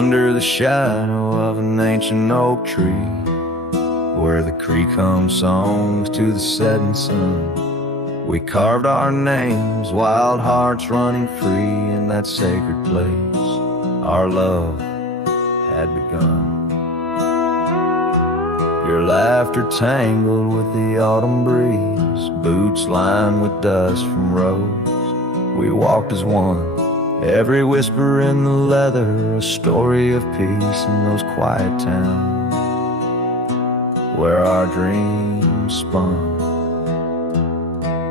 under the shadow of an ancient oak tree, where the creek hums songs to the setting sun. We carved our names, wild hearts running free in that sacred place. Our love had begun. Your laughter tangled with the autumn breeze, boots lined with dust from roads. We walked as one, every whisper in the leather, a story of peace in those quiet towns where our dreams spun.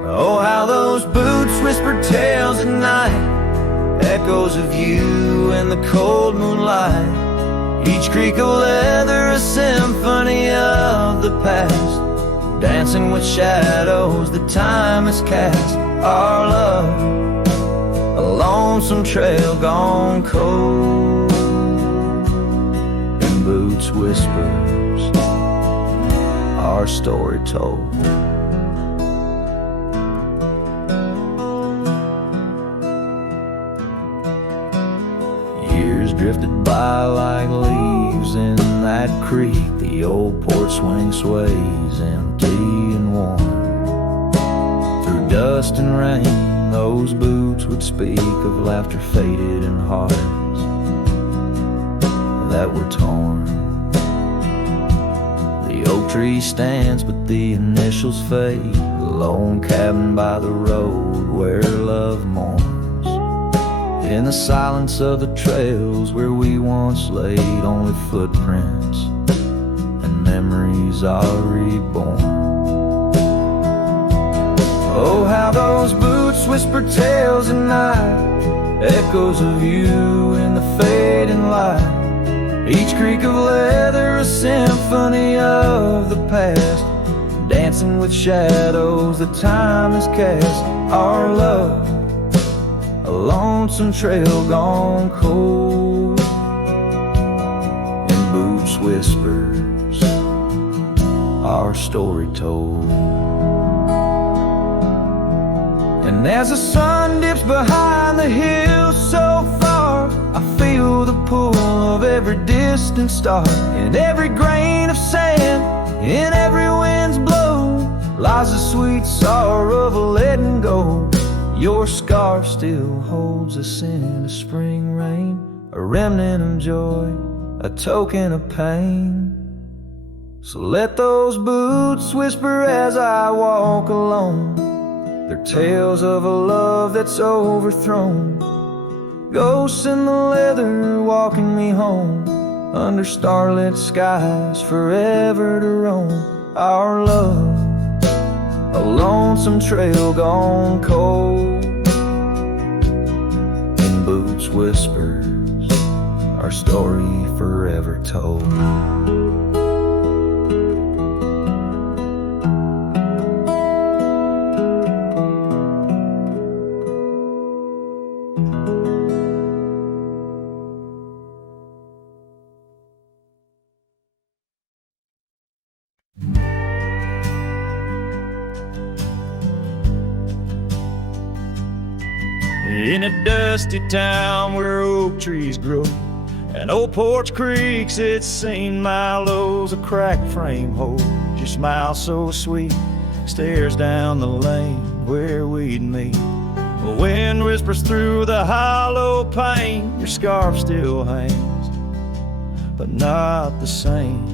Oh, how those boots whispered tales at night, echoes of you in the cold moonlight. Each creak of leather a symphony of the past, dancing with shadows that time has cast. Our love, a lonesome trail gone cold, in boots whispers, our story told. Years drifted by like leaves in that creek. The old porch swing sways empty and warm. Through dust and rain, those boots would speak of laughter faded and hearts that were torn. The oak tree stands but the initials fade, a lone cabin by the road where love mourns. In the silence of the trails where we once laid, only footprints and memories are reborn. Oh, how those boots whisper tales at night, echoes of you in the fading light. Each creak of leather a symphony of the past, dancing with shadows that time has cast. Our love, a lonesome trail gone cold, in boots whispers, our story told. And as the sun dips behind the hills so far, I feel the pull of every distant star. In every grain of sand, in every wind's blow, lies the sweet sorrow of letting go. Your scarf still holds a scent of spring rain, a remnant of joy, a token of pain. So let those boots whisper as I walk alone, their tales of a love that's overthrown. Ghosts in the leather walking me home, under starlit skies forever to roam. Our love, a lonesome trail gone cold, in boots whispers, our story forever told. In a dusty town where oak trees grow and old porch creaks, it's seen my lows. A cracked frame holds your smile so sweet, stares down the lane where we'd meet. The wind whispers through the hollow pane, your scarf still hangs, but not the same.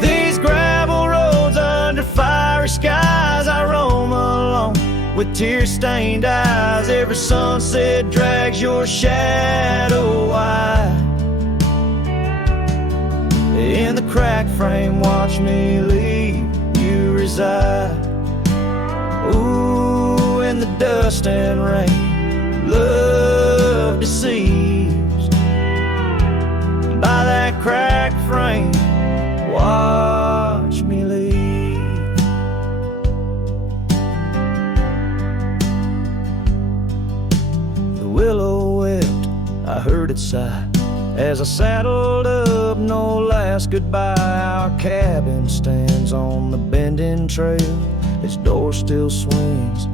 These gravel roads under fiery skies, I roam alone with tear-stained eyes. Every sunset drags your shadow wide. In the cracked frame, watch me leave you reside. Ooh, in the dust and rain, love deceives. By that cracked frame, watch me leave. Willow wept, I heard it sigh as I saddled up, no last goodbye. Our cabin stands on the bending trail, its door still swings,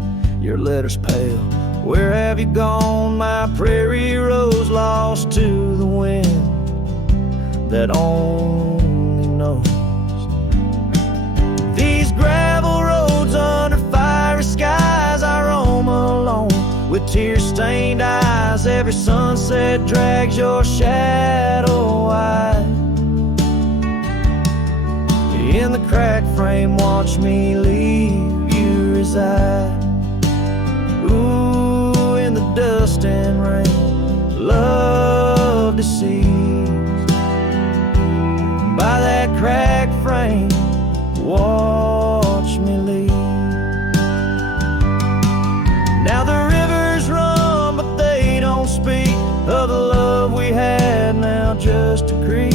your letters pale. Where have you gone, my prairie rose, lost lost to the wind that only knows. These gravel roads under fiery skies, I roam alone with tear-stained eyes. Every sunset drags your shadow wide. In the cracked frame, watch me leave you reside. Ooh, in the dust and rain, love deceased. By that cracked frame, watch me leave. Now the rivers run, but they don't speak of the love we had, now just a creek.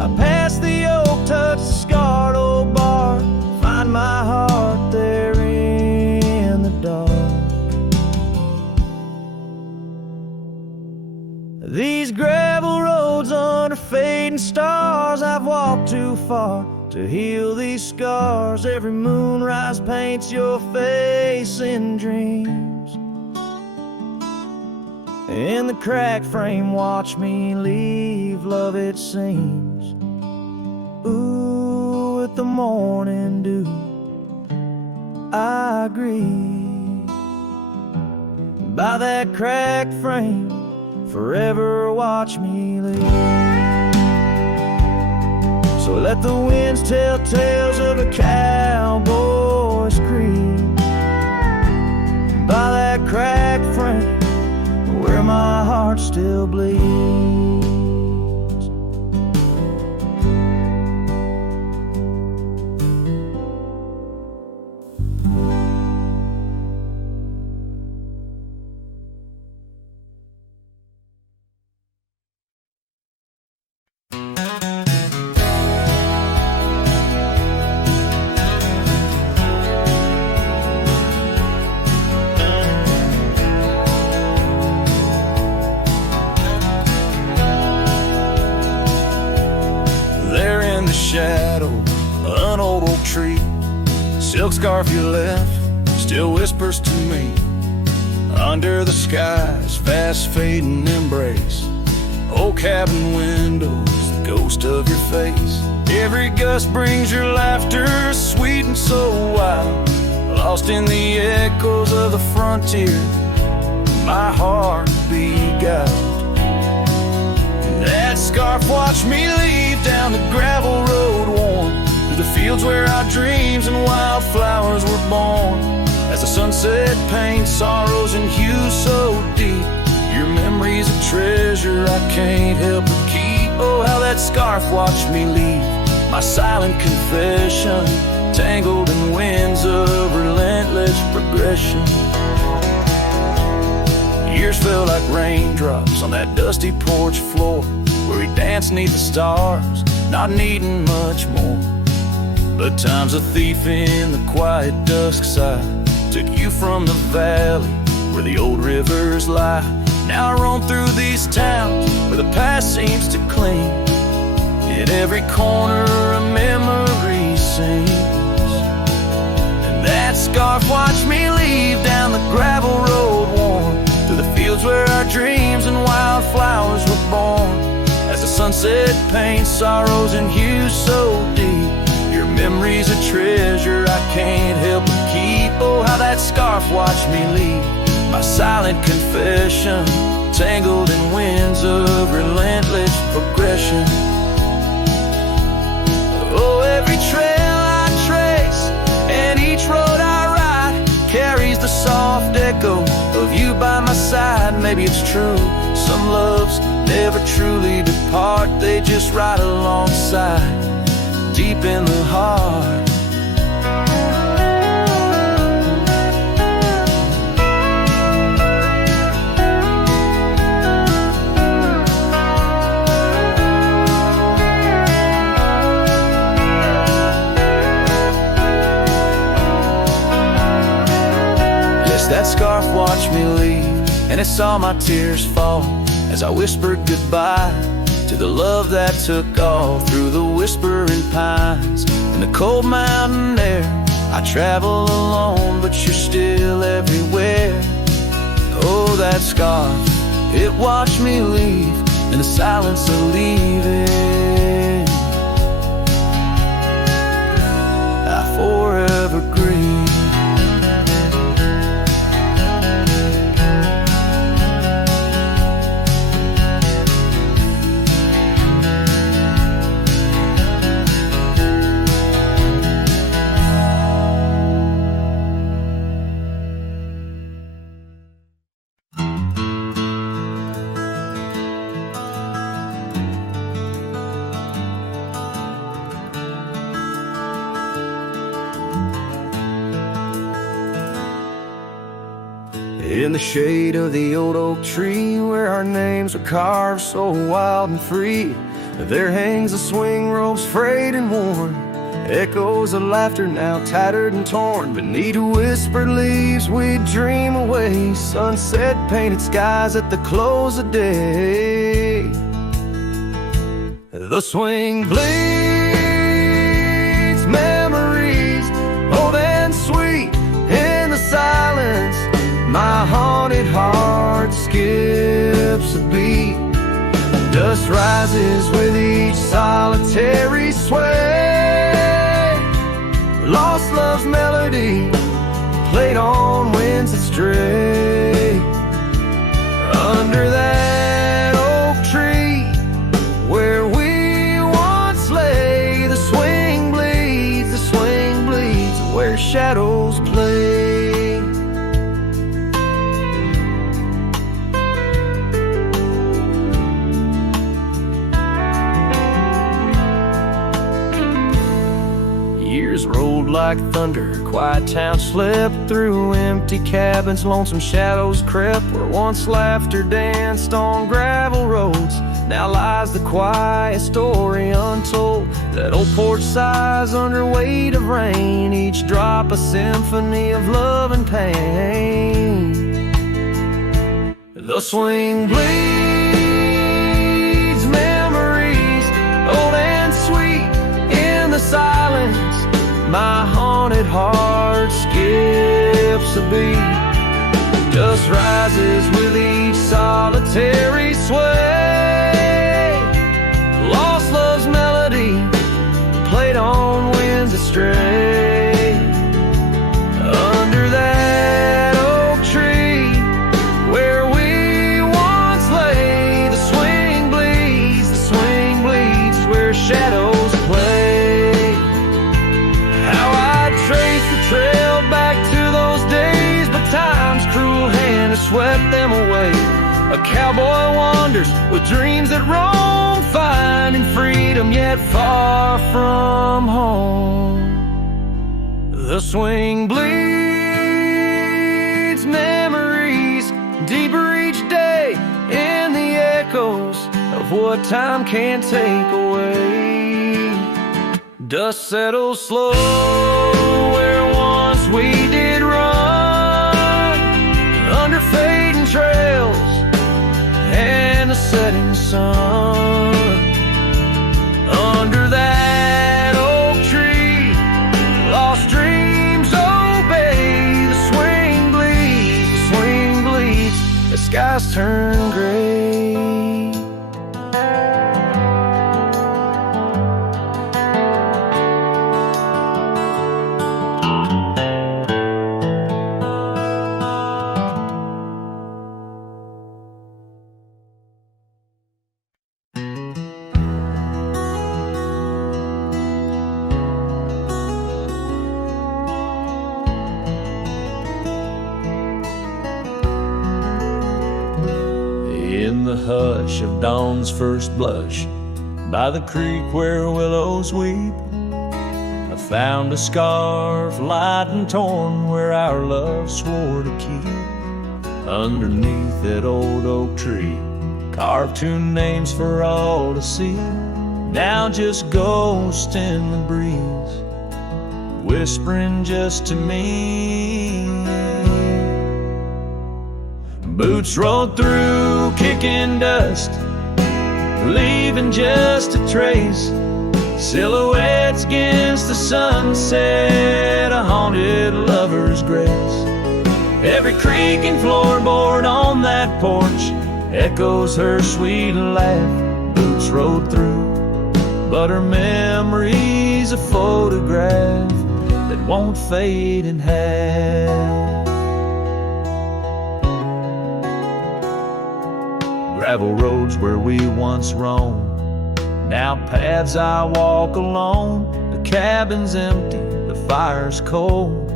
I pass the oak, touch the scarred old bar, find my heart there in the dark. These gravel roads under fading stars, I've walked too far to heal these scars. Every moonrise paints your face in dreams. In the cracked frame, watch me leave, love it seems. Ooh, with the morning dew, I agree. By that cracked frame, forever watch me leave. So let the winds tell tales of a cowboy's creed. By that cracked frame, where my heart still bleeds. Shadow, an old oak tree, silk scarf you left still whispers to me. Under the sky's fast fading embrace, old cabin windows, the ghost of your face. Every gust brings your laughter, sweet and so wild, lost in the echoes of the frontier. My heart beguiled. That scarf watched me leave down the gravel road worn, through the fields where our dreams and wildflowers were born. As the sunset paints sorrows and hues so deep, your memory's a treasure I can't help but keep. Oh, how that scarf watched me leave, my silent confession, tangled in winds of relentless progression. Years felt like raindrops on that dusty porch floor, where we danced neath the stars, not needing much more. But time's a thief in the quiet dusk side, took you from the valley where the old rivers lie. Now I roam through these towns where the past seems to cling. In every corner a memory sings. And that scarf watched me leave down the gravel road worn, through the fields where our dreams and wildflowers were born. As the sunset paints sorrows and hues so deep, your memory's a treasure I can't help but keep. Oh, how that scarf watched me leave, my silent confession, tangled in winds of relentless progression. Oh, every trail I trace and each road I ride carries the soft echo of you by my side. Maybe it's true, some loves never truly depart, they just ride alongside, deep in the heart. That scarf watched me leave, and it saw my tears fall as I whispered goodbye to the love that took all through the whispering pines. In the cold mountain air, I travel alone, but you're still everywhere. Oh, that scarf, it watched me leave, and the silence of leaving, I forever grieve. In the shade of the old oak tree, where our names are carved so wild and free, there hangs a swing rope's frayed and worn, echoes of laughter now tattered and torn. Beneath whispered leaves we dream away, sunset painted skies at the close of day. The swing bleeds memories, old and sweet, in the silence. My haunted heart skips a beat. Dust rises with each solitary sway. Lost love's melody, played on winds that stray. Under that oak tree, where we once lay, the swing bleeds, where shadows play. Rolled like thunder, quiet town slept through empty cabins, lonesome shadows crept where once laughter danced on gravel roads. Now lies the quiet story untold, that old porch sighs under weight of rain, each drop a symphony of love and pain. The swing bleeds memories, old and sweet, in the silence. My haunted heart skips a beat. Dust rises with each solitary sway. Lost love's melody, played on winds that stray. Under that oak tree, where we once lay, the swing bleeds, where shadows play. Trail back to those days, but time's cruel hand has swept them away. A cowboy wanders with dreams that roam, finding freedom yet far from home. The swing bleeds memories, deeper each day, in the echoes of what time can't take away. Dust settles slow where once we did run, under fading trails and the setting sun. Under that oak tree, lost dreams obey. The swing bleeds, the skies turn gray. In the hush of dawn's first blush, by the creek where willows weep, I found a scarf light and torn where our love swore to keep. Underneath that old oak tree, carved two names for all to see, now just ghost in the breeze, whispering just to me. Boots rolled through, kicking dust, leaving just a trace. Silhouettes against the sunset, a haunted lover's grace. Every creak and floorboard on that porch echoes her sweet laugh. Boots rode through, but her memory's a photograph that won't fade in half. Gravel roads where we once roamed, now paths I walk alone. The cabin's empty, the fire's cold,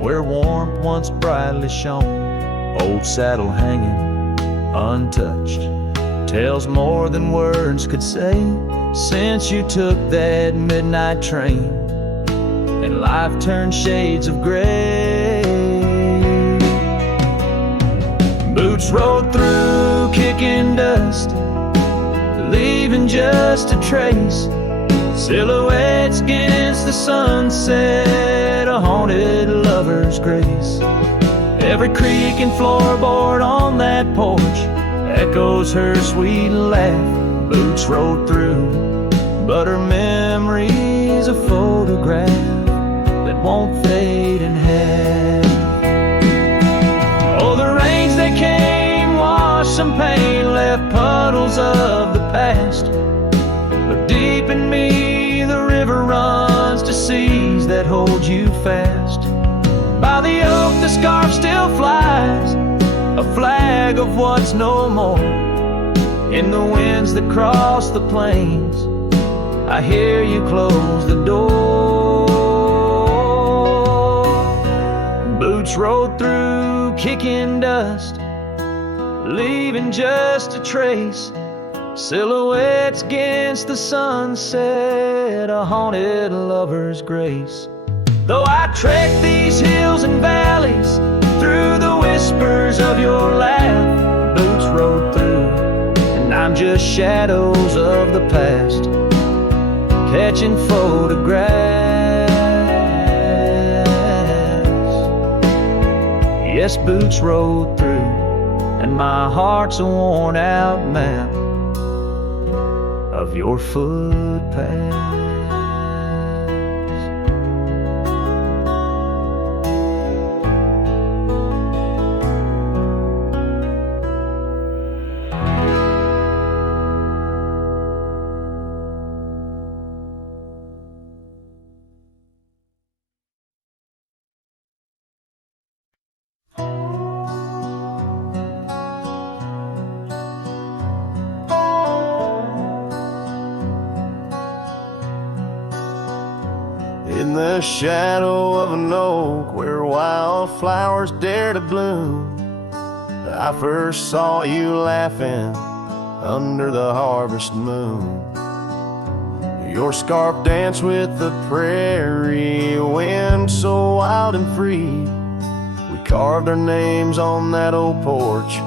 where warmth once brightly shone. Old saddle hanging untouched tells more than words could say. Since you took that midnight train and life turned shades of gray, boots rode through kicking dust, leaving just a trace. Silhouettes against the sunset, a haunted lover's grace. Every creak and floorboard on that porch echoes her sweet laugh. Boots rode through, but her memory's a photograph that won't fade in half. Oh, the rains that came washed some pain, left puddles of the past. But deep in me the river runs to seas that hold you fast. By the oak the scarf still flies, a flag of what's no more. In the winds that cross the plains, I hear you close the door. Boots rode through kicking dust, leaving just a trace. Silhouettes against the sunset, a haunted lover's grace. Though I trek these hills and valleys, through the whispers of your laugh, boots rode through, and I'm just shadows of the past, catching photographs. Yes, boots rode through, and my heart's a worn out map of your footpaths. In the shadow of an oak where wildflowers dare to bloom, I first saw you laughing under the harvest moon. Your scarf danced with the prairie wind so wild and free. We carved our names on that old porch,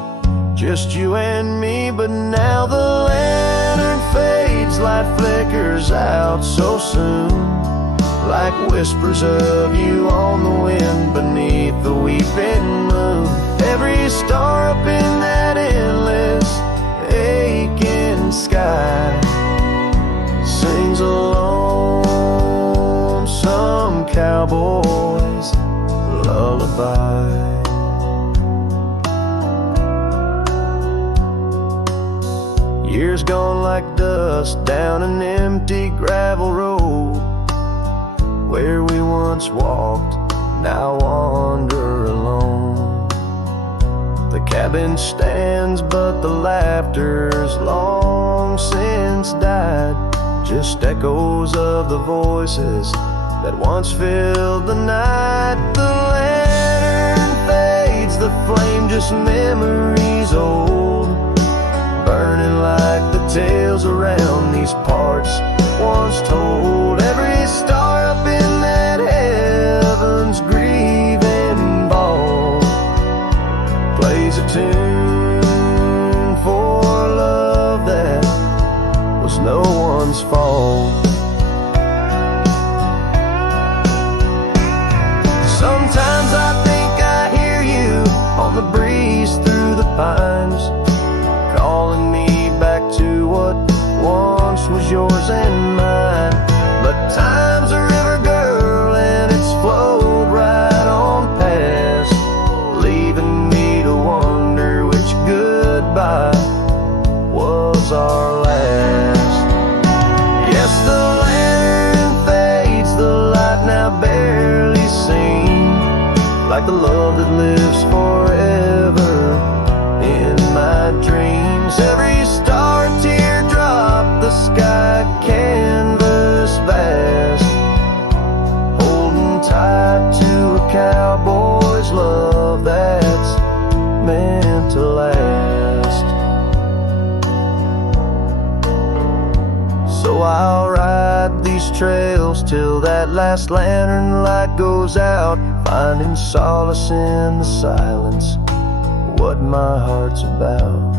just you and me. But now the lantern fades, light flickers out so soon, like whispers of you on the wind beneath the weeping moon. Every star up in that endless aching sky sings a lonesome cowboy's lullaby. Years gone like dust down an empty gravel road, where we once walked, now wander alone. The cabin stands, but the laughter's long since died, just echoes of the voices that once filled the night. The lantern fades, the flame just memories old, burning like the tales around these parts once told. Every star up in that heaven's grieving ball plays a tune for love that was no one's fault. Sometimes I think I hear you on the breeze through the pines, calling me back to what once was yours and mine. But time's a river, girl, and it's flowed right on past, leaving me to wonder which goodbye was our last. Yes, the lantern fades, the light now barely seen, like the love that lives forever in my dreams. Every star teardrop, the sky canvas vast, holding tight to a cowboy's love that's meant to last. So I'll ride these trails till that last lantern light goes out, finding solace in the silence, what my heart's about.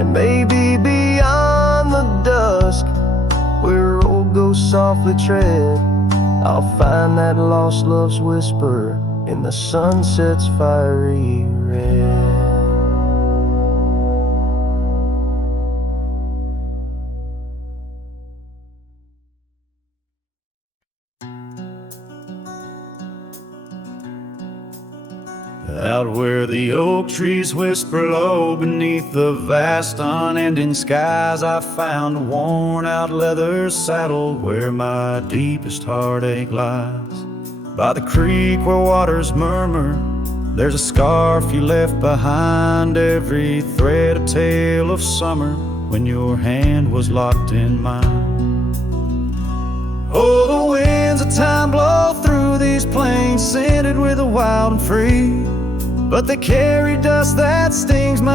And maybe beyond the dusk, where road goes softly tread, I'll find that lost love's whisper in the sunset's fiery red. Out where the oak trees whisper low beneath the vast unending skies, I found a worn-out leather saddle where my deepest heartache lies. By the creek where waters murmur, there's a scarf you left behind, every thread a tale of summer when your hand was locked in mine. Oh, the winds of time blow through these plains, scented with the wild and free, but they carry dust that stings my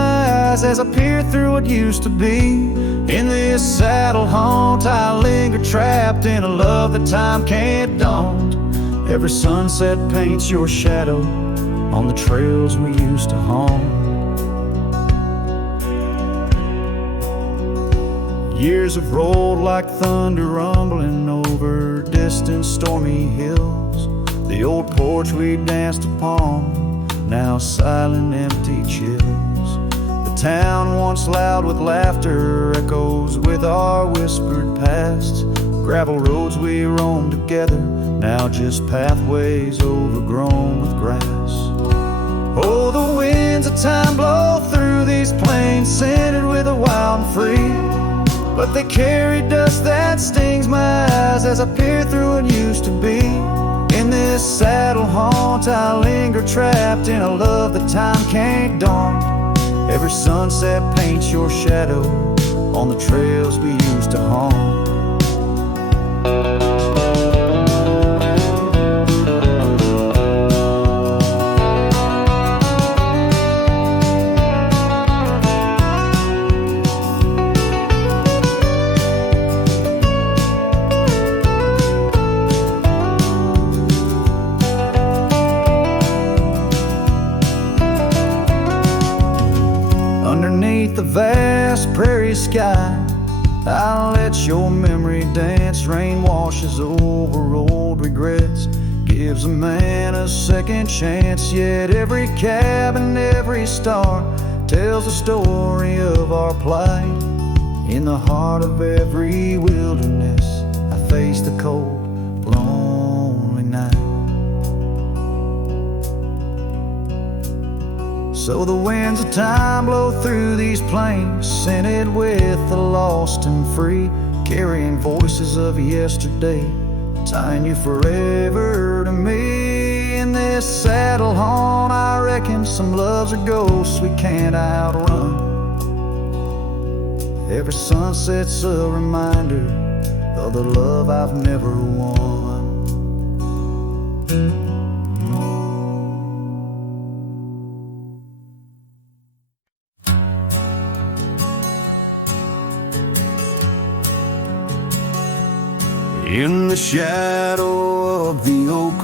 eyes as I peer through what used to be. In this saddle haunt I linger, trapped in a love that time can't daunt. Every sunset paints your shadow on the trails we used to haunt. Years have rolled like thunder rumbling over distant stormy hills. The old porch we danced upon, now silent, empty chills. The town once loud with laughter echoes with our whispered past. Gravel roads we roamed together, now just pathways overgrown with grass. Oh, the winds of time blow through these plains, scented with the wild and free, but they carry dust that stings my eyes as I peer through what used to be. In this saddle haunt I linger, trapped in a love that time can't daunt. Every sunset paints your shadow on the trails we used to haunt. Underneath the vast prairie sky, I'll let your memory dance. Rain washes over old regrets, gives a man a second chance. Yet every cabin, every star tells the story of our plight. In the heart of every wilderness, I face the cold, lonely night. So the winds of time blow through these plains, scented with the lost and free, carrying voices of yesterday, tying you forever to me. In this saddle haunt I reckon some loves are ghosts we can't outrun. Every sunset's a reminder of the love I've never won. In the shadow of the oak,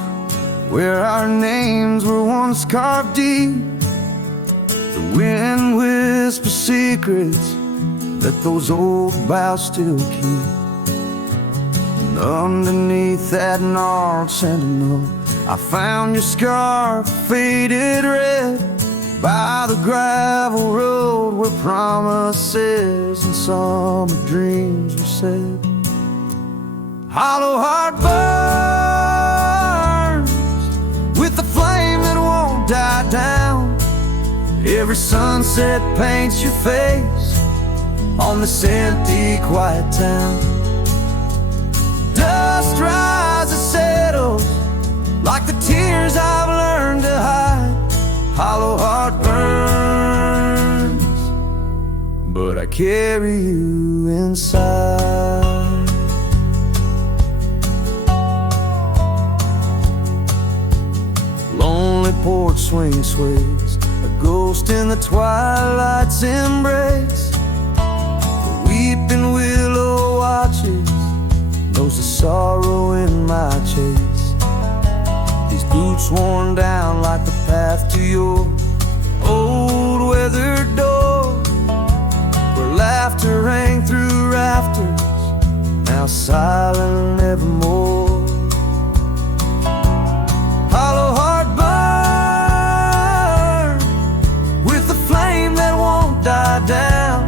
where our names were once carved deep, the wind whispers secrets that those old boughs still keep. And underneath that gnarled sentinel, I found your scarf faded red by the gravel road where promises and summer dreams were said. Hollow heart burns with the flame that won't die down, Every sunset paints your face on this empty, quiet town. Dust rises, settles like the tears I've learned to hide. Hollow heart burns, but I carry you inside. Lonely porch swing sways, a ghost in the twilight's embrace. The weeping willow watches, knows the sorrow in my chase. These boots worn down like the path to your old weathered door, where laughter rang through rafters, now silent evermore. Hollow heart burn with a flame that won't die down.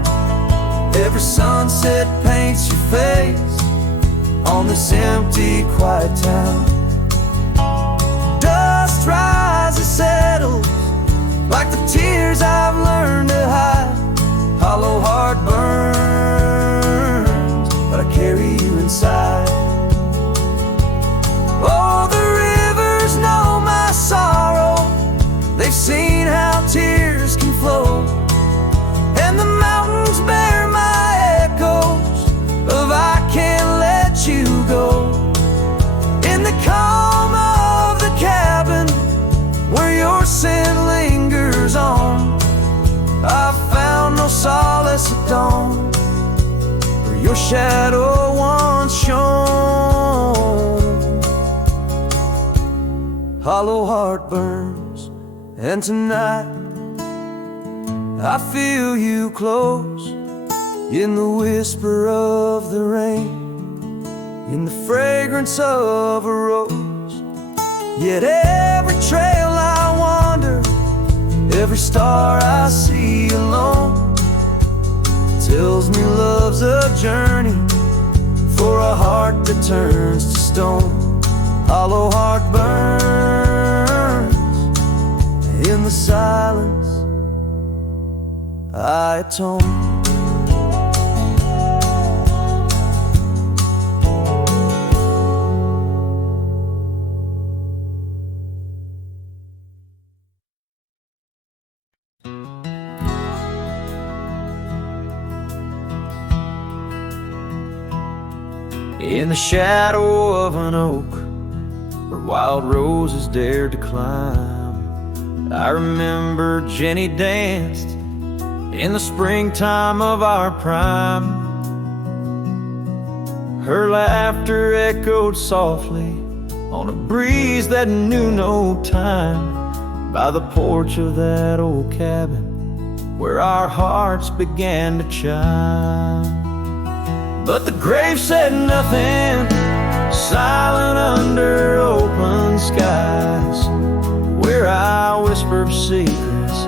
Every sunset paints your face on this empty, quiet town. Dust rises, settles like the tears I've learned to hide. Hollow heart burns, but I carry you inside. Oh, the rivers know my sorrow, they've seen how tears can flow, and the mountains bear my echoes of I can't let you go. In the calm of the cabin where your scent lingers on, I found no solace at dawn, where your shadow once shone. Hollow heart burns, and tonight I feel you close, in the whisper of the rain, in the fragrance of a rose. Yet every trail I wander, every star I see alone, tells me love's a journey for a heart that turns to stone. Hollow heart burns, in the silence I atone. In the shadow of an oak where wild roses dared to climb, I remember Jenny danced in the springtime of our prime. Her laughter echoed softly on a breeze that knew no time, by the porch of that old cabin where our hearts began to chime. But the grave said nothing, silent under open skies, where I whispered secrets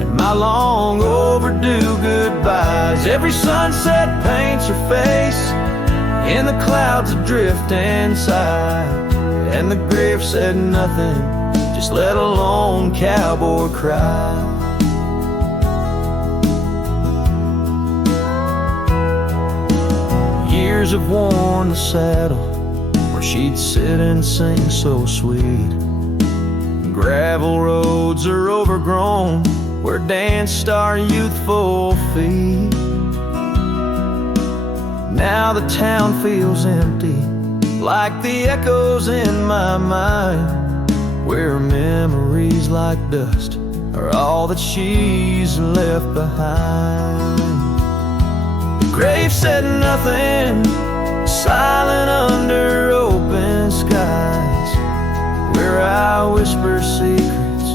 and my long overdue goodbyes. Every sunset paints her face in the clouds adrift inside, and the grave said nothing, just let a lone cowboy cry. Years have worn the saddle where she'd sit and sing so sweet. Gravel roads are overgrown where danced our youthful feet. Now the town feels empty, like the echoes in my mind, where memories like dust are all that she's left behind. The grave said nothing, silent under open skies, where I whisper secrets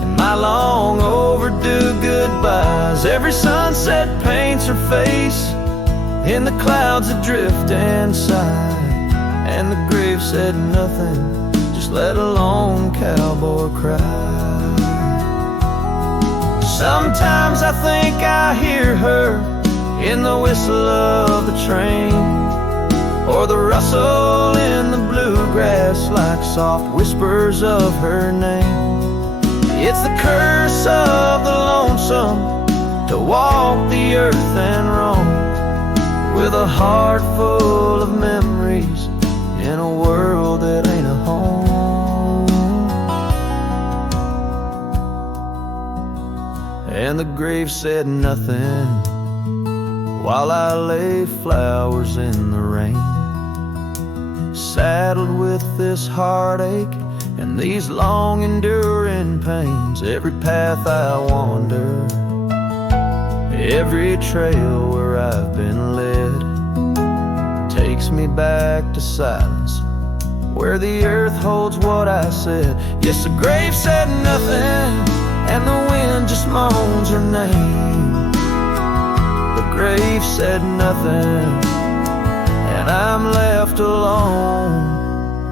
and my long overdue goodbyes. Every sunset paints her face in the clouds that drift inside, and the grave said nothing, just let a lone cowboy cry. Sometimes I think I hear her in the whistle of the train, or the rustle in the bluegrass like soft whispers of her name. It's the curse of the lonesome to walk the earth and roam with a heart full of memories in a world that ain't a home. And the grave said nothing while I lay flowers in the rain, saddled with this heartache and these long enduring pains. Every path I wander, every trail where I've been led, takes me back to silence, where the earth holds what I said. Yes, the grave said nothing, and the wind just moans her name. The grave said nothing, and I'm left alone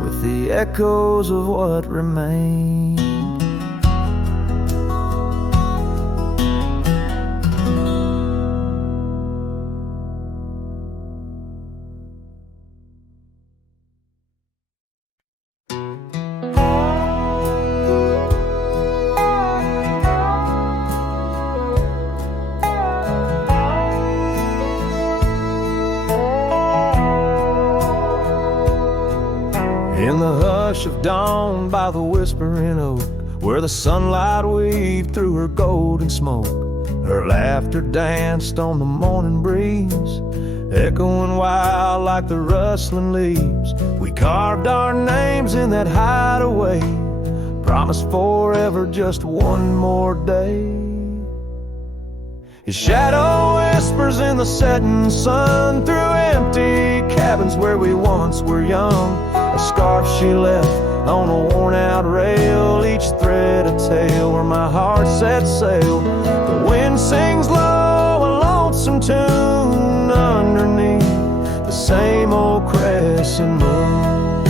with the echoes of what remained. In the hush of dawn by the whispering oak, where the sunlight weaved through her golden smoke, her laughter danced on the morning breeze, echoing wild like the rustling leaves. We carved our names in that hideaway, promised forever just one more day. His shadow whispers in the setting sun through empty cabins where we once were young. A scarf she left on a worn-out rail, each thread a tale where my heart set sail. The wind sings low, a lonesome tune underneath the same old crescent moon.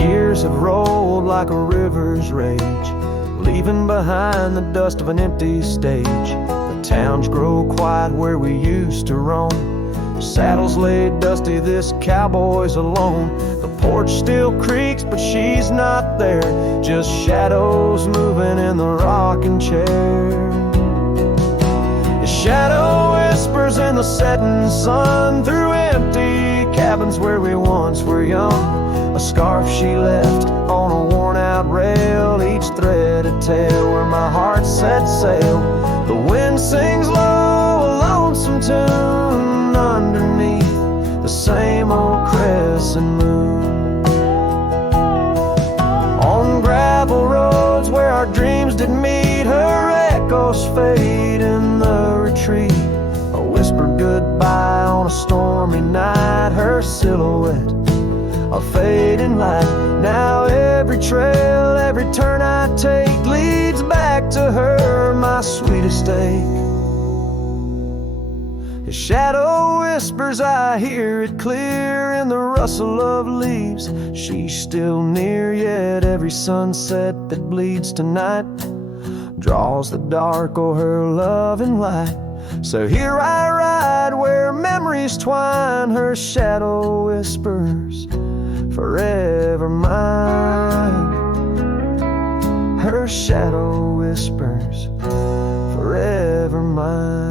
Years have rolled like a river's rage, leaving behind the dust of an empty stage. The towns grow quiet where we used to roam, saddles laid dusty, this cowboy's alone. The porch still creaks, but she's not there, just shadows moving in the rocking chair. His shadow whispers in the setting sun through empty cabins where we once were young. A scarf she left on a worn-out rail, each thread a tale where my heart set sail. The wind sings low, a lonesome tune underneath the same old crescent moon. On gravel roads where our dreams did meet, her echoes fade in the retreat. A whispered goodbye on a stormy night, her silhouette a fading light. Now every trail, every turn I take leads back to her, my sweetest ache. His shadow whispers, I hear it clear in the rustle of leaves. She's still near, yet every sunset that bleeds tonight draws the dark o'er her loving light. So here I ride where memories twine, her shadow whispers, forever mine. Her shadow whispers, forever mine.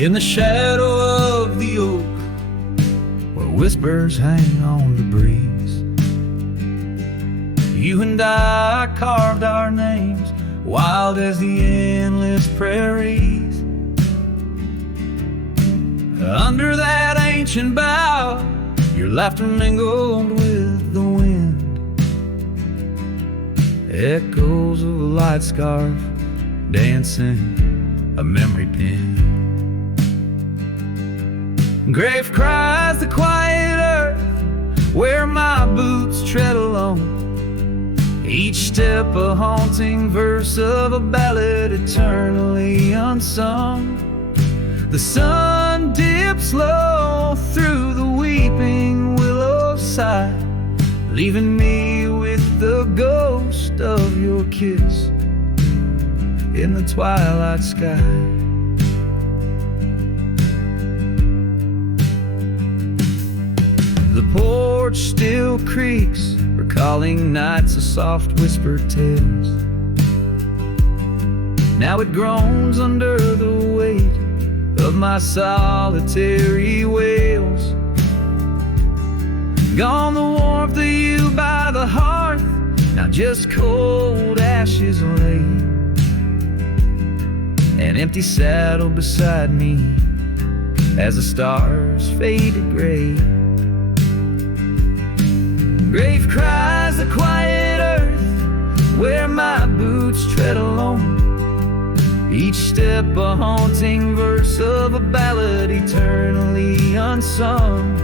In the shadow of the oak, where whispers hang on the breeze, you and I carved our names, wild as the endless prairies. Under that ancient bough, your laughter mingled with the wind, echoes of a light scarf dancing a memory pin. Grave cries the quiet earth where my boots tread alone, Each step a haunting verse of a ballad eternally unsung. The sun dips low through the weeping willow side, leaving me with the ghost of your kiss in the twilight sky. The porch still creaks, recalling nights of soft whispered tales. Now it groans under the weight of my solitary wails. Gone the warmth of you by the hearth, now just cold ashes lay. An empty saddle beside me as the stars fade to gray. Grave cries the quiet earth where my boots tread alone. Each step a haunting verse of a ballad eternally unsung.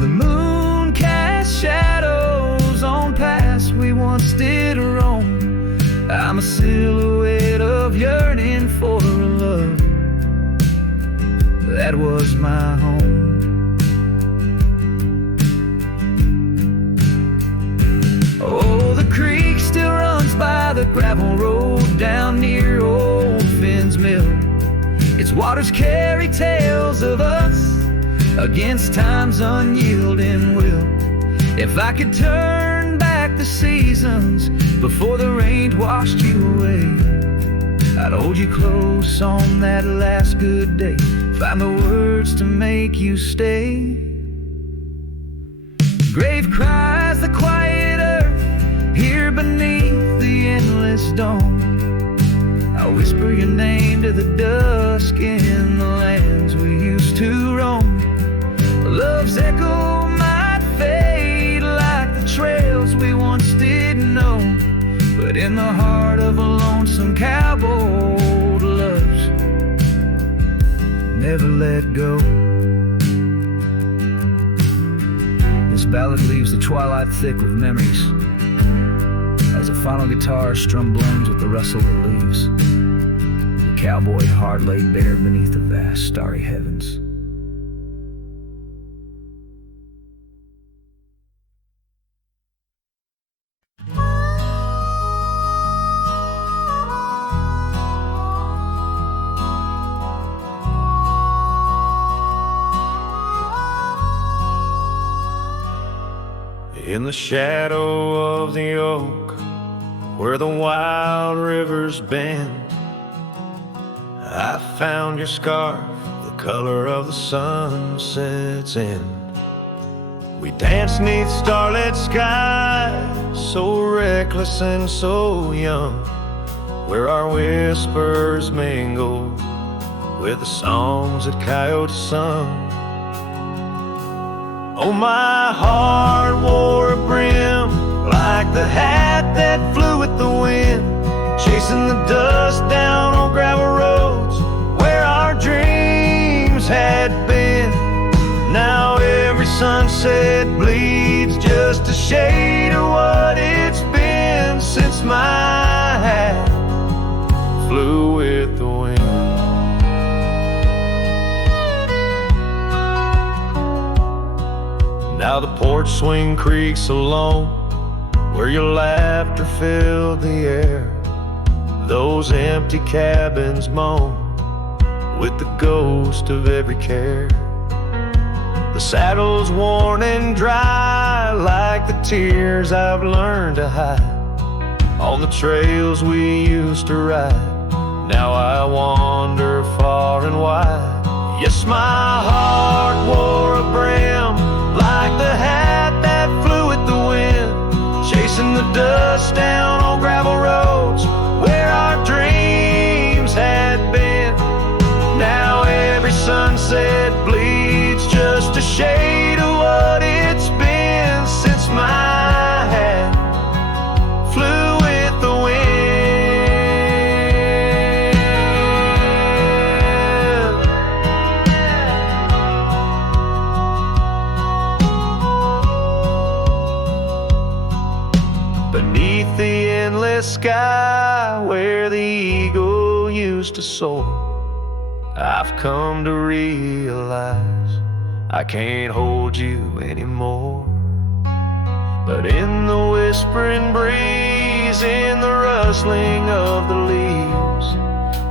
The moon casts shadows on paths we once did roam. I'm a silhouette of yearning for a love that was my home. Oh, the creek still runs by the gravel road down near old Finn's Mill. Its waters carry tales of us against time's unyielding will. If I could turn back the seasons before the rain washed you away, I'd hold you close on that last good day, find the words to make you stay. Grave cries the quiet earth here beneath the endless dome. I'll whisper your name to the dusk in the lands we used to roam. Love's echo might fade like the trails we once did know, but in the heart of a lonesome cowboy, old loves never let go. This ballad leaves the twilight thick with memories as a final guitar strum blends with the rustle of the leaves. The cowboy heart laid bare beneath the vast starry heavens. In the shadow of the oak, where the wild rivers bend, I found your scarf, the color of the sunset's end. We danced neath starlit skies, so reckless and so young, where our whispers mingled with the songs that coyotes sung. Oh, my heart wore a brim like the hat that flew with the wind, chasing the dust down on gravel roads where our dreams had been. Now every sunset bleeds just a shade of what it's been since my hat flew with the wind. Now the porch swing creaks alone, where your laughter filled the air. Those empty cabins moan with the ghost of every care. The saddle's worn and dry like the tears I've learned to hide on the trails we used to ride. Now I wander far and wide. Yes, my heart wore a brim like the hat that flew with the wind, chasing the dust down on gravel roads where our dreams had been. Now every sunset bleeds just a shade of what it's been since my hat flew with the wind. Beneath endless sky where the eagle used to soar. I've come to realize I can't hold you anymore. But in the whispering breeze, in the rustling of the leaves,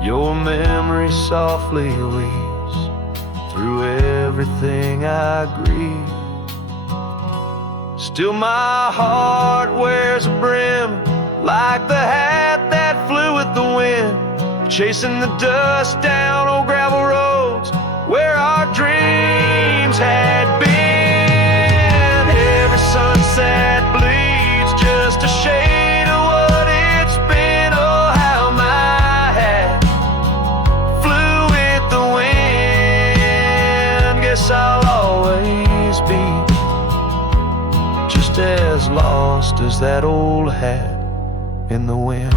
your memory softly weaves through everything I grieve. Still my heart wears a brim like the hat that flew with the wind, chasing the dust down old gravel roads where our dreams had been. Every sunset bleeds just a shade of what it's been. Oh, how my hat flew with the wind. Guess I'll always be just as lost as that old hat in the wind.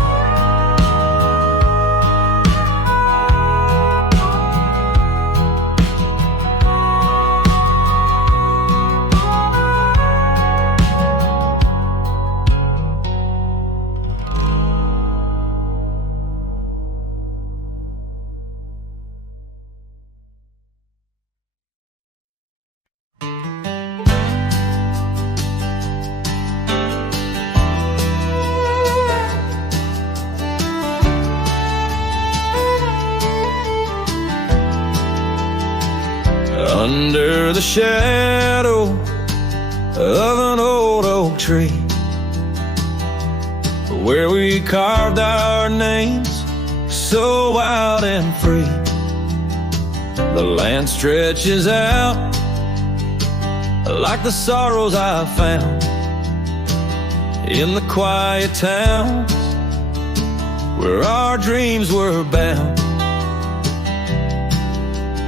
Under the shadow of an old oak tree, where we carved our names so wild and free, the land stretches out like the sorrows I found in the quiet towns where our dreams were bound.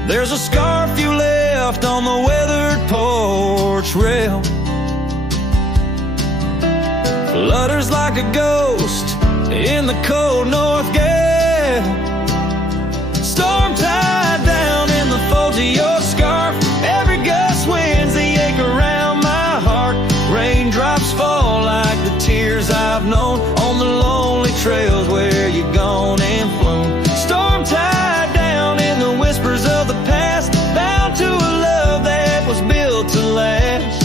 There's a scarf you left on the weathered porch rail, flutters like a ghost in the cold north gale. Storm tied down in the folds of your scarf, every gust winds the ache around my heart. Raindrops fall like the tears I've known on the lonely trails where you've gone and flown. Storm tied down in the whispers of the past, bound to a love that was built to last.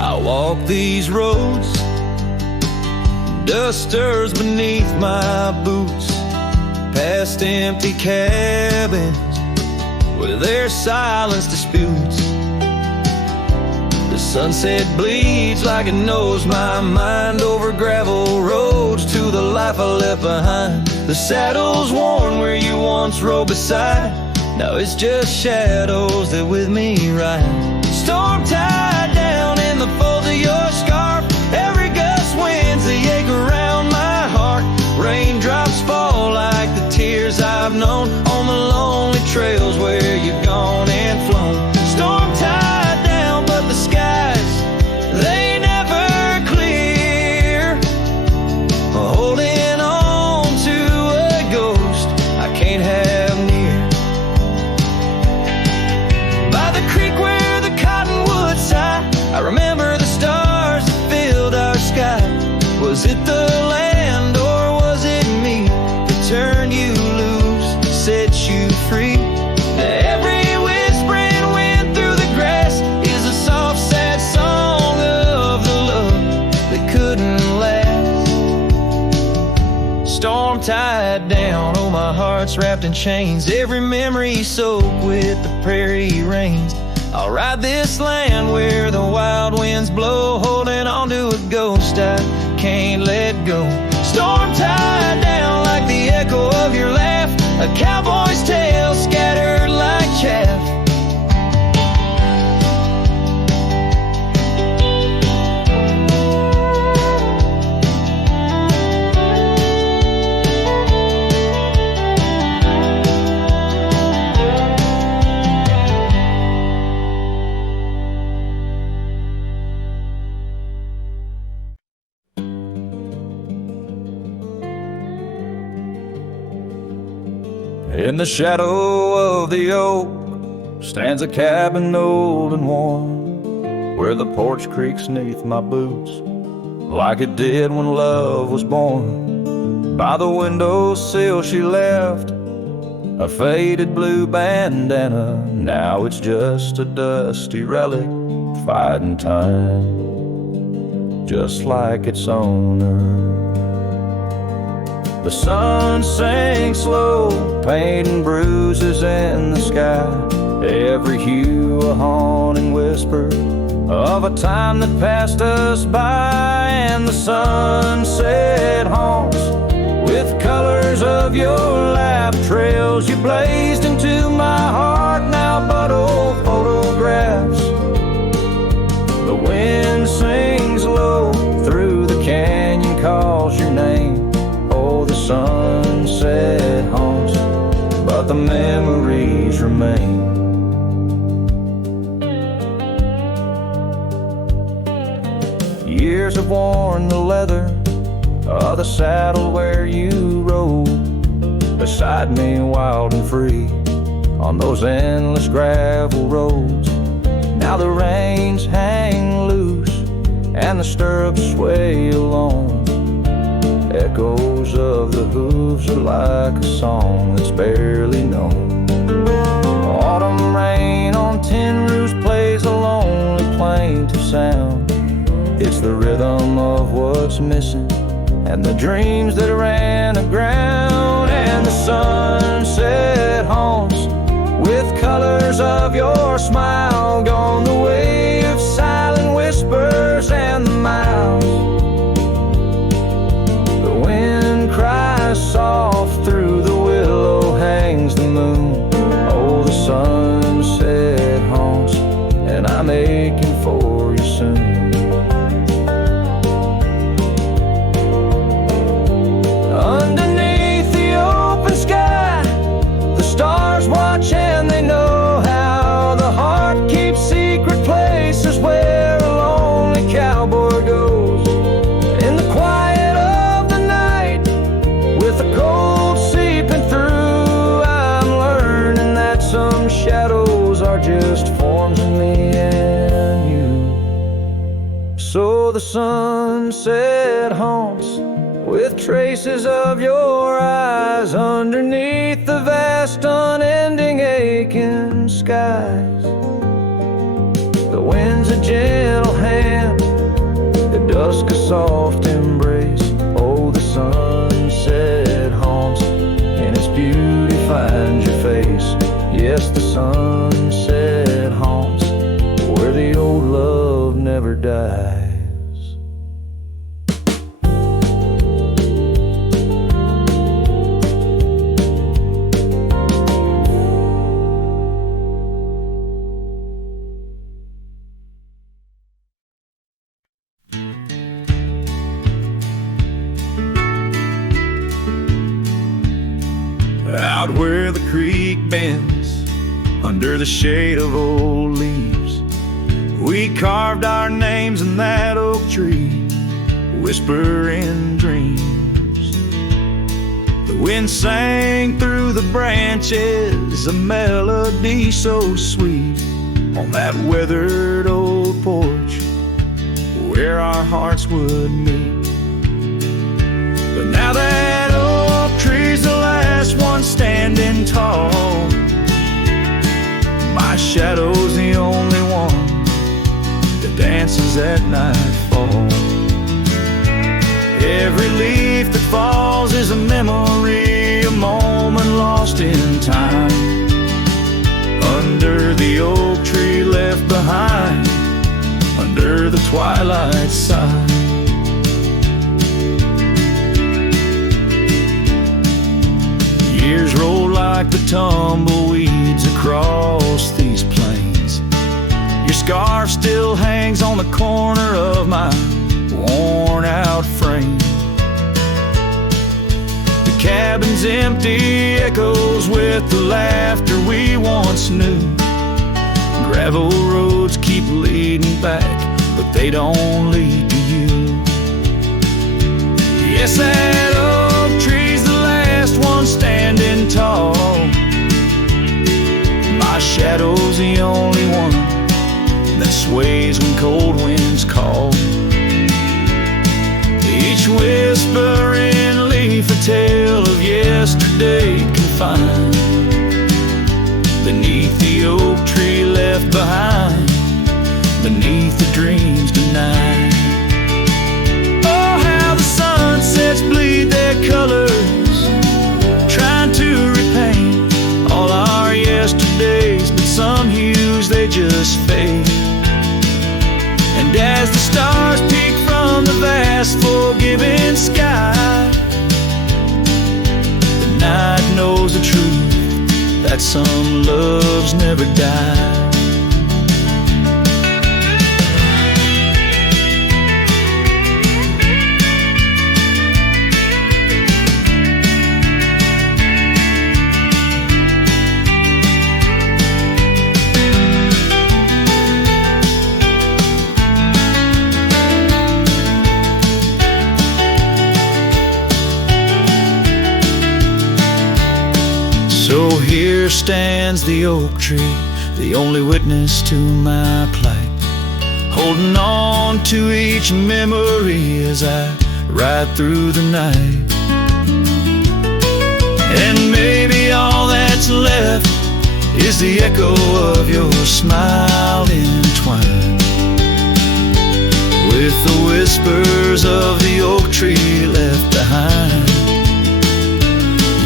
I walk these roads, dust stirs beneath my boots, past empty cabins with their silence disputes. The sunset bleeds like it knows my mind over gravel roads to the life I left behind. The saddle's worn where you once rode beside, now it's just shadows that with me ride. Storm tied down in the folds of your scarf, every gust winds the ache around my heart. Raindrops fall like the tears I've known on the lonely trails where you've gone and flown. Storm tied down, but the skies, they never clear. Holding on to a ghost I can't have near. By the creek where the cottonwoods sigh, I remember the stars that filled our sky. Was it the land or was it me that turned you loose, set you free? Every whispering wind through the grass is a soft, sad song of the love that couldn't last. Storm tied down, oh my heart's wrapped in chains, every memory soaked with the prairie rains. I'll ride this land where the wild winds blow, holding on to a ghost I can't let go. Storm tied down like the echo of your laugh, a cowboy's tale scattered like chaff. In the shadow of the oak stands a cabin old and worn, where the porch creaks neath my boots, like it did when love was born. By the windowsill she left a faded blue bandana. Now it's just a dusty relic fighting time, just like its owner. The sun sinks low, painting bruises in the sky. Every hue a haunting whisper of a time that passed us by. And the sunset haunts with colors of your lap, trails you blazed into my heart, now but old photographs. The wind sings low through the canyon, calls your name. Oh, the sunset haunts, but the memories remain. Years have worn the leather of the saddle where you rode beside me, wild and free, on those endless gravel roads. Now the reins hang loose and the stirrups sway along. Echoes of the hooves are like a song that's barely known. Autumn rain on tin roofs plays a lonely plaintive sound. It's the rhythm of what's missing and the dreams that ran aground. And the sunset haunts with colors of your smile, gone the way of silent whispers and the miles. The wind cries soft through the willow, hangs the moon. Oh, the sunset haunts, and I'm aching for you soon. Underneath the open sky, the stars watch and they know how the heart keeps secret places where a lonely cowboy goes. In the quiet of the night, with the cold seeping through, I'm learning that some shadows are just forms of me and you. So the sunset haunts with traces of your eyes underneath the vast unending aching skies. The wind's a gentle hand, the dusk a soft embrace. Oh, the sunset haunts, and its beauty finds your face. Yes, the sunset haunts where the old love never dies. Out where the creek bends, under the shade of old leaves, we carved our names in that oak tree, whispering dreams. The wind sang through the branches, a melody so sweet, on that weathered old porch where our hearts would meet. But now that oak tree's the last one standing tall, my shadow's the only one that dances at nightfall. Every leaf that falls is a memory, a moment lost in time, under the oak tree left behind, under the twilight side. Years roll like the tumbleweeds across these plains. Your scarf still hangs on the corner of my worn out frame. The cabin's empty, echoes with the laughter we once knew. Gravel roads keep leading back, but they don't lead to you. Yes, that oak tree's the last one standing tall, my shadow's the only one that sways when cold winds call. find beneath the oak tree left behind, beneath the dreams denied. Oh, how the sunsets bleed their colors, trying to repaint all our yesterdays, but some hues they just fade. And as the stars peek from the vast forgiving sky, the night knows the truth, that some loves never die. So here stands the oak tree, the only witness to my plight, holding on to each memory as I ride through the night. And maybe all that's left is the echo of your smile entwined with the whispers of the oak tree left behind.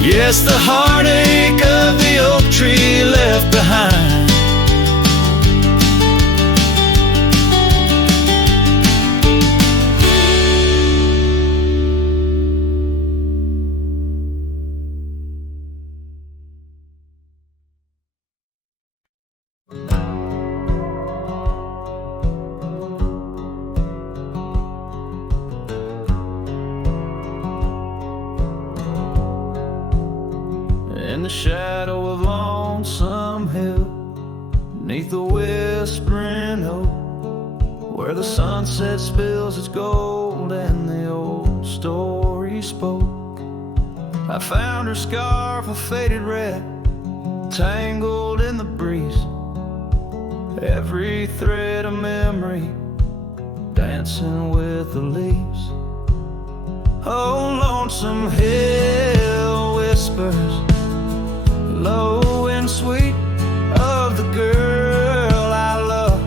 Yes, the heartache of the oak tree left behind. In the shadow of Lonesome Hill, beneath the whispering oak, where the sunset spills its gold and the old story spoke, I found her scarf of faded red, tangled in the breeze, every thread a memory dancing with the leaves. Oh, Lonesome Hill whispers, low and sweet, of the girl I love,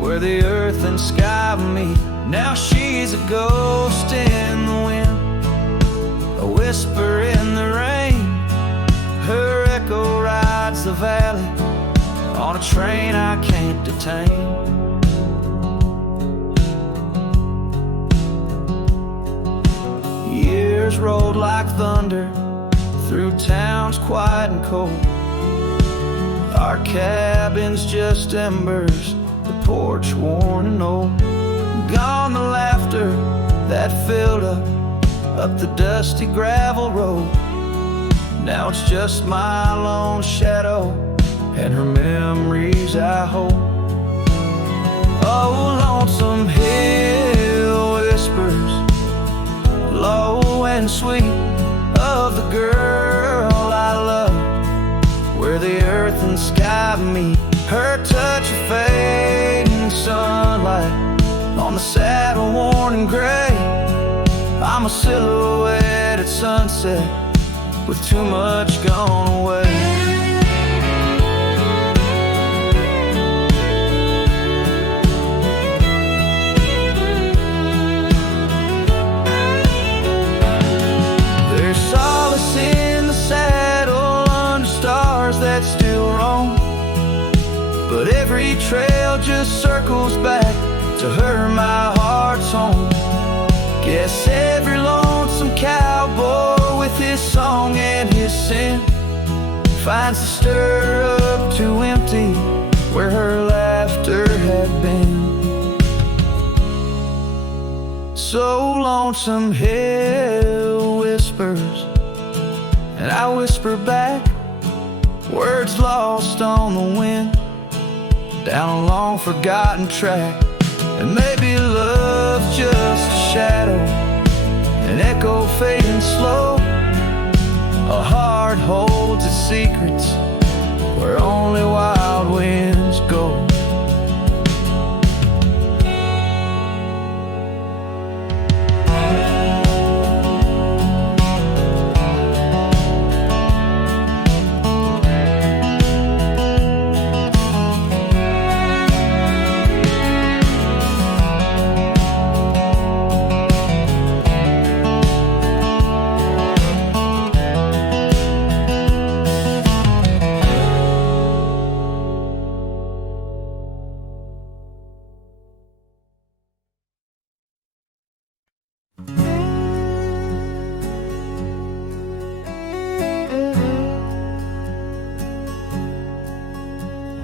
where the earth and sky meet. Now she's a ghost in the wind, a whisper in the rain. Her echo rides the valley on a train I can't detain. Years rolled like thunder through towns quiet and cold. Our cabin's just embers, the porch worn and old. Gone the laughter that filled up the dusty gravel road. Now it's just my lone shadow and her memories I hold. Oh, Lonesome Hill whispers, low and sweet, of the girl I love, where the earth and sky meet. Her touch of fading sunlight on the saddle worn and gray. I'm a silhouette at sunset with too much gone away. Solace in the saddle under stars that still roam, but every trail just circles back to her, my heart's home. Guess every lonesome cowboy with his song and his sin finds the stirrup too empty where her laughter had been. So Lonesome Hill whispers, and I whisper back, words lost on the wind, down a long forgotten track. And maybe love's just a shadow, an echo fading slow. A heart holds its secrets where only wild winds go.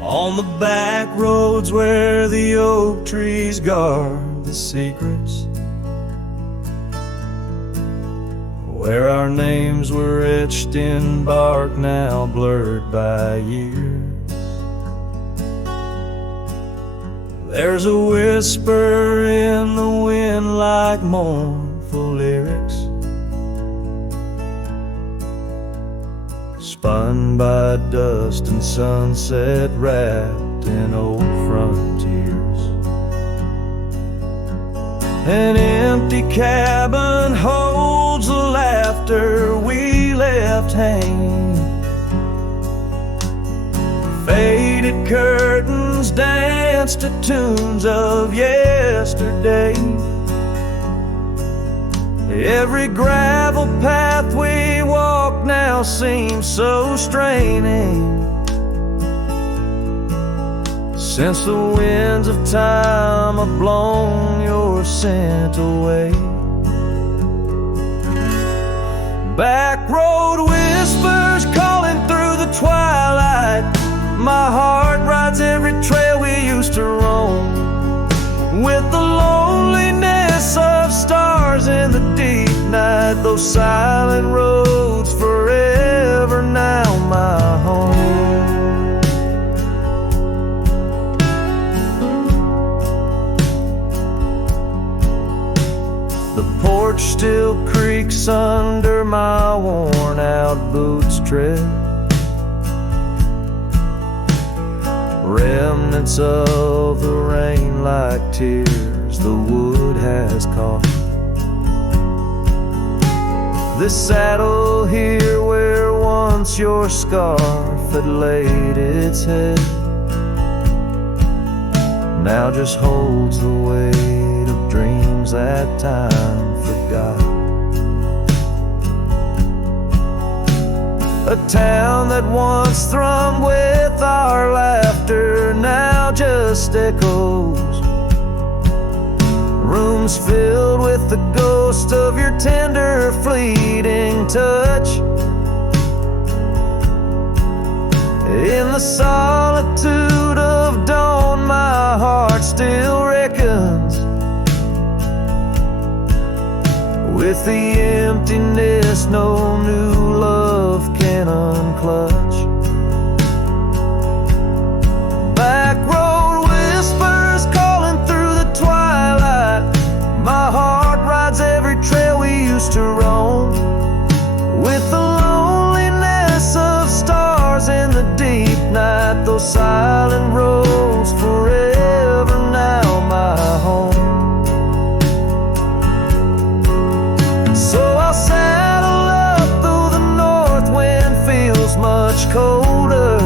On the back roads where the oak trees guard the secrets, where our names were etched in bark now blurred by years. There's a whisper in the wind like mournful lyrics, spun by dust and sunset, wrapped in old frontiers. An empty cabin holds the laughter we left hanging. Faded curtains dance to tunes of yesterday. Every gravel path we walk now seems so straining, since the winds of time have blown your scent away. Back road whispers calling through the twilight. My heart rides every trail we used to roam, with the loneliness of stars in the deep night. Those silent roads forever now my home. The porch still creaks under my worn out boots tread, remnants of the rain like tears the wood has caught. This saddle here where once your scarf had laid its head now just holds the weight of dreams that time forgot. A town that once thrummed with our laughter now just echoes. Rooms filled with the ghost of your tender, fleeting touch. In the solitude of dawn, my heart still reckons with the emptiness no new love can unclutch. Back road whispers calling through the twilight. My heart rides every trail we used to roam, with the loneliness of stars in the deep night. Those silent roads forever now my home. So I'll saddle up though the north wind feels much colder,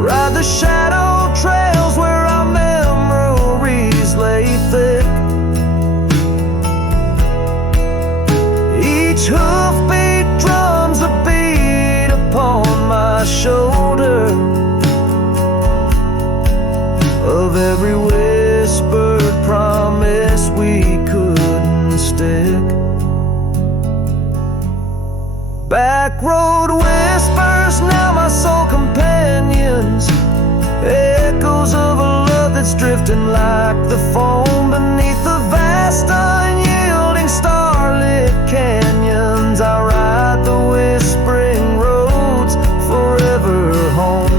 ride the shadow trails where our memories lay thick. Each hoofbeat drums a beat upon my shoulder of every whispered promise we couldn't stick. Back road whispers now my soul companions, echoes of a love that's drifting like the foam beneath the vast unyielding starlit canyons. I ride the whispering roads forever home.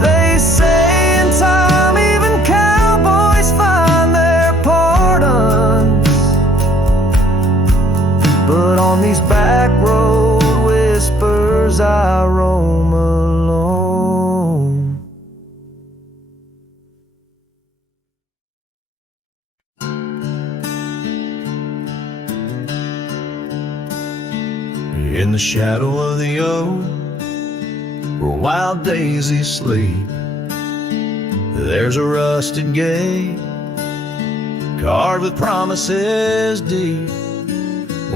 They say in time even cowboys find their pardons, but on these back road whispers I roam alone. In the shadow of the oak, where wild daisies sleep, there's a rusted gate carved with promises deep,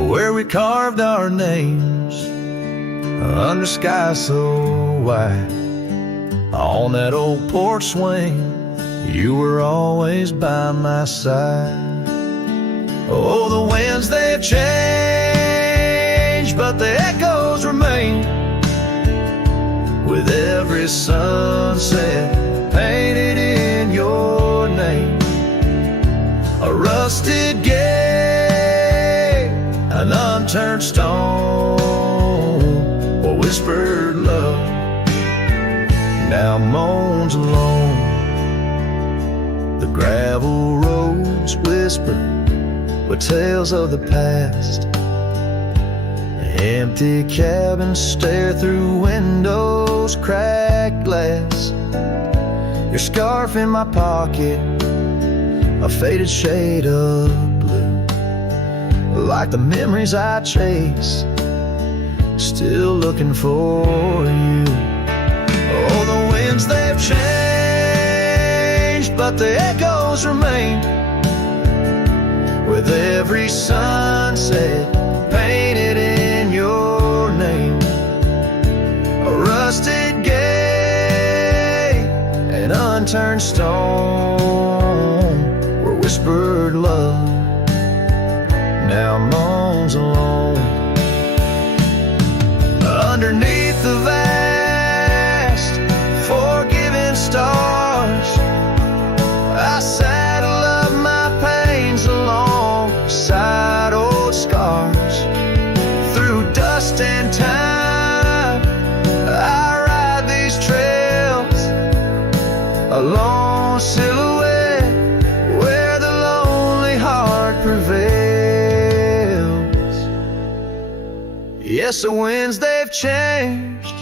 where we carved our names under sky so white. On that old porch swing, you were always by my side. Oh, the winds they've changed change, but the echoes remain. With every sunset painted in your name, a rusted gate, an unturned stone, a whispered love now moans alone. The gravel roads whisper with tales of the past. Empty cabins stare through windows, cracked glass. Your scarf in my pocket, a faded shade of blue, like the memories I chase, still looking for you. Oh, the winds, they've changed, but the echoes remain. With every sunset painted in your name, a rusted gate, an unturned stone, where whispered love now moans alone. Underneath the vast, forgiving stars, I saddle up my pains alongside old scars. Through dust and time, I ride these trails, a lone silhouette where the lonely heart prevails. Yes, the winds, they've changed,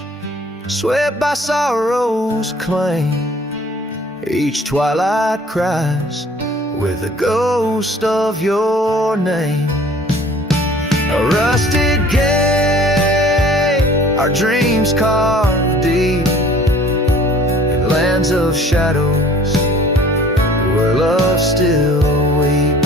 swept by sorrow's claim. Each twilight cries with the ghost of your name. A rusted gate, our dreams carved deep in lands of shadows where love still weeps.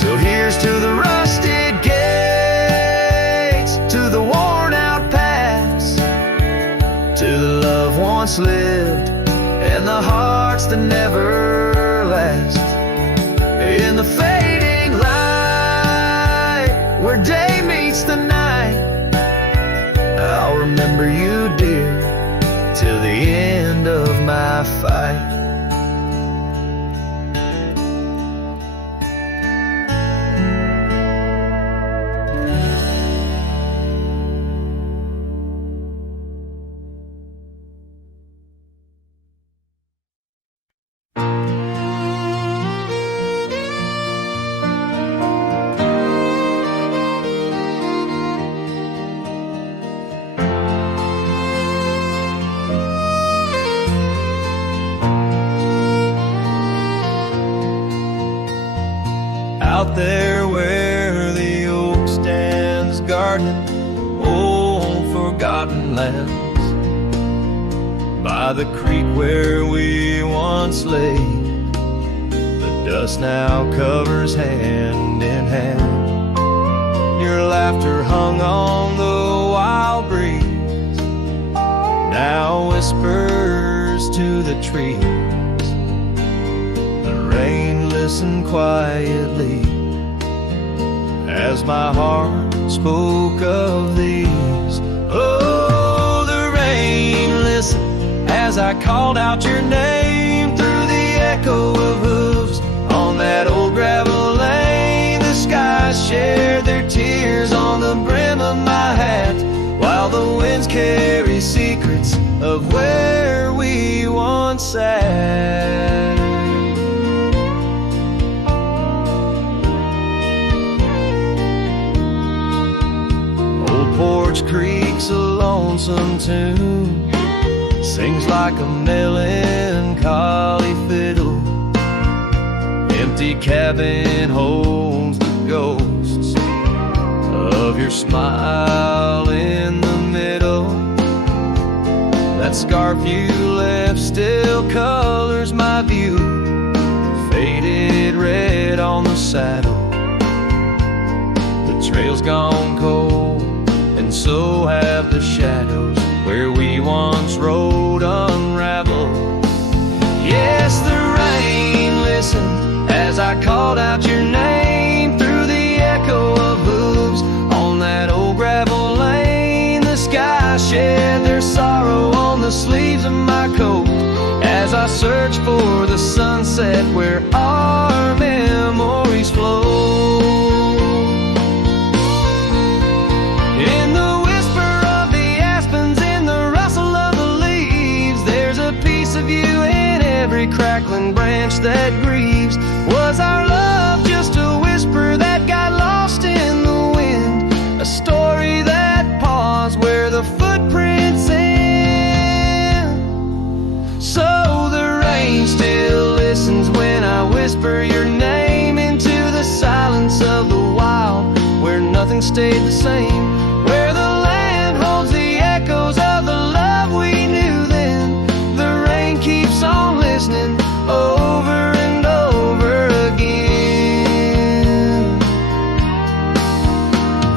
So here's to the rusted gates, to the worn out paths, to the love once lived and the hearts that never last. In the fading light, where day meets the night, I'll remember you, dear, till the end of my fight. Out there where the oak stands guarding old forgotten lands, by the creek where we once lay, the dust now covers hand in hand. Your laughter hung on the wild breeze, now whispers to the trees. The rain listened quietly as my heart spoke of these. Oh, the rain listened as I called out your name through the echo of hooves on that old gravel lane. The skies shared their tears on the brim of my hat, while the winds carry secrets of where we once sat. Porch Creek's a lonesome tune, sings like a melancholy fiddle. Empty cabin holds the ghosts of your smile in the middle. That scarf you left still colors my view, faded red on the saddle. The trail's gone cold and so have the shadows where we once rode unraveled. Yes, the rain listened as I called out your name through the echo of hooves on that old gravel lane. The sky shed their sorrow on the sleeves of my coat as I search for the sunset where our memories flow. In the whisper of the aspens, in the rustle of the leaves, there's a piece of you in every crackling branch that grieves. Was our love just a whisper that got lost in the wind? A story that paused where the footprints end? So the rain still listens when I whisper your name into the silence of the wild, where nothing stayed the same, where the land holds the echoes of the love we knew then. The rain keeps on listening over and over again.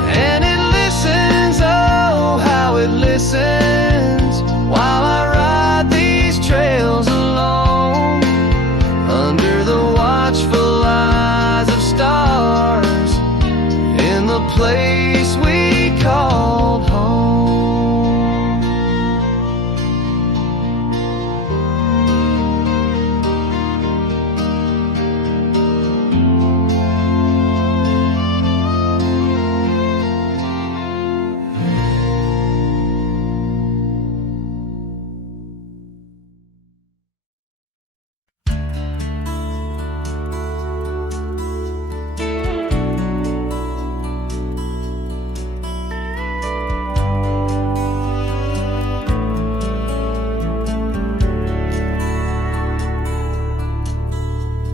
And it listens, oh how it listens, while I ride these trails alone, under the watchful eyes of stars, in the place we called home.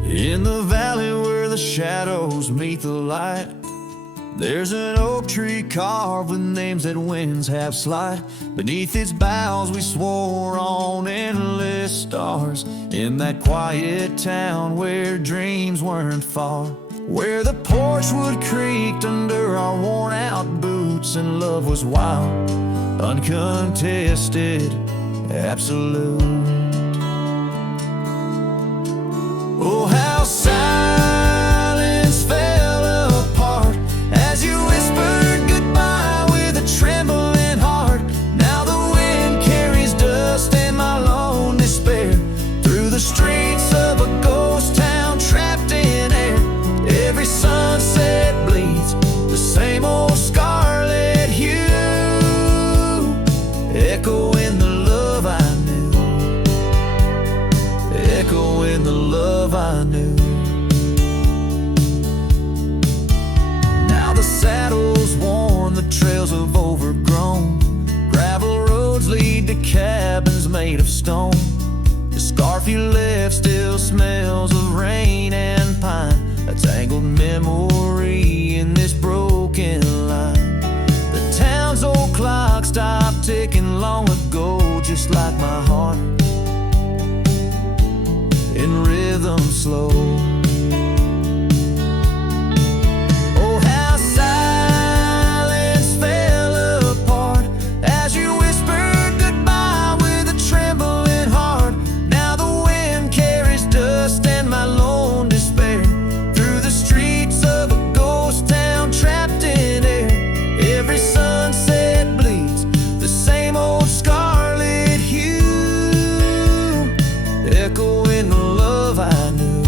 In the valley where the shadows meet the light, there's an oak tree carved with names that winds have slide. Beneath its boughs we swore on endless stars, in that quiet town where dreams weren't far, where the porch wood creaked under our worn out boots, and love was wild, uncontested, absolute. Oh, how silence fell apart as you whispered goodbye with a trembling heart. Now the wind carries dust and my lone despair through the streets of a ghost town trapped in air. Every sunset bleeds the same old scarlet hue, echoing the love I knew, echoing the love I knew. Now the saddle's worn, the trails have overgrown, gravel roads lead to cabins made of stone. The scarf you left still smells of rain and pine, a tangled memory in this broken line. The town's old clock stopped ticking long ago, just like my heart, in rhythm slow. Oh, how silence fell apart as you whispered goodbye with a trembling heart. Now the wind carries dust and my lone despair through the streets of a ghost town trapped in air. Every sunset bleeds the same old scarlet hue, echoing the love I knew,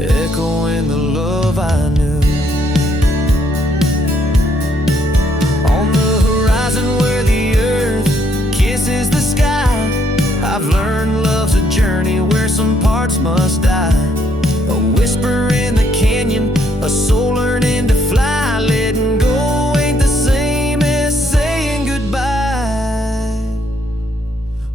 echoing the love I knew. On the horizon where the earth kisses the sky, I've learned love's a journey where some parts must die. A whisper in the canyon, a soul learning to fly. Letting go ain't the same as saying goodbye.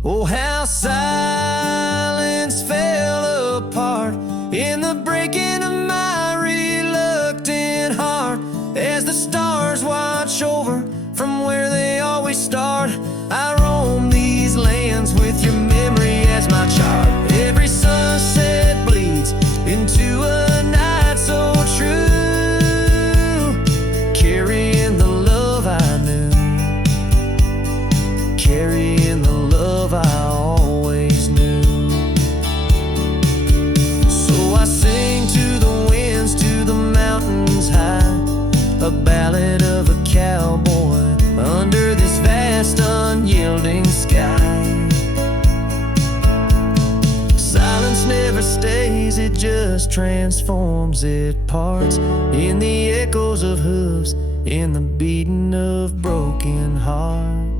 Oh, how silence fell apart in the breaking of my reluctant heart, as the stars watch over from where they always start. I roam these lands with your memory as my chart. Every sunset bleeds stays, it just transforms. It parts in the echoes of hooves, in the beating of broken hearts.